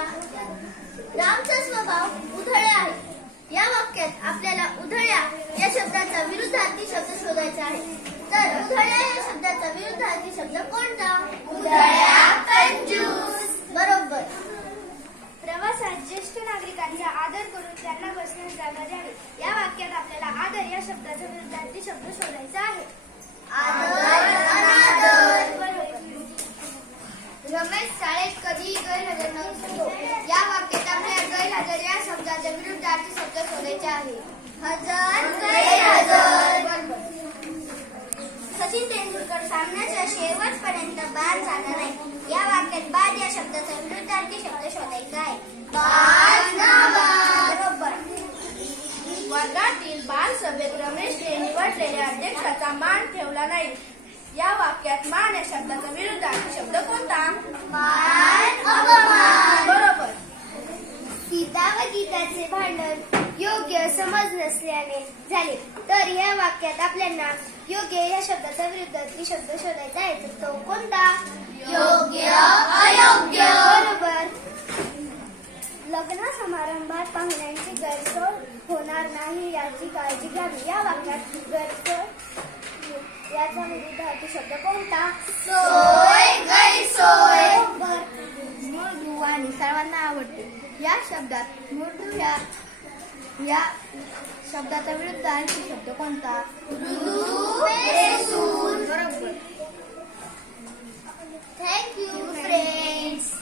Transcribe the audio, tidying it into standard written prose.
उधळल्या. रामचा स्वभाव उधळ्या आहे. या वाक्यात आपल्याला उधळ्या या शब्दाचा विरुद्धार्थी शब्द शोधायचा आहे. तर उधळ्या या शब्दाचा विरुद्धार्थी शब्द कोणता? उधळ्या कंजूस. बरोबर. प्रवासात ज्येष्ठ नागरिकांचा आदर करून त्यांना बसण्यास जागा द्यावी. या वाक्यात आपल्याला आदर या शब्दाचा विरुद्धार्थी शब्द शोधायचा आहे. आदर, अनादर. रमेश शाळेत कधीही गैरहजर नसतो. या वाक्यात आपल्याला गैरहजर या शब्दाचा विरुद्धार्थी शब्द शोधायचे आहे. हजर, गैरहजर. सचिन तेंडुलकर सामन्याच्या शेवटपर्यंत बाद झाला नाही. या वाक्यात बाद या शब्दाचा विरुद्धार्थी शब्द शोधायचा आहे. बाद, नाबाद. बरोबर. वर्गातील बालसभेत रमेशने निवडलेल्या अध्यक्षाचा मान ठेवला नाही. या वाक्यात मान या शब्दाचा विरुद्धार्थी शब्द कोणता? मान, अपमान. बरोबर. सीता व गीताचे भांडण योग्य समज नसल्याने झाले. तर या वाक्यात आपल्याला योग्य या शब्दाचा विरुद्धार्थी शब्द शोधायचा आहे. तर तो कोणता? योग्य, अयोग्य. बरोबर. लग्न समारंभात पाहुण्यांची गैरसोय होणार नाही याची काळजी घ्यावी. या वाक्यात गैरसोय याचा विरुद्धार्थी शब्द कोणता? सोय, गैरसोय. मृदू आणि सर्वांना आवडते. या शब्दात मृदू या शब्दाचा विरुद्धार्थी शब्द कोणता? मृदू, बेसूर. बरोबर. Thank you.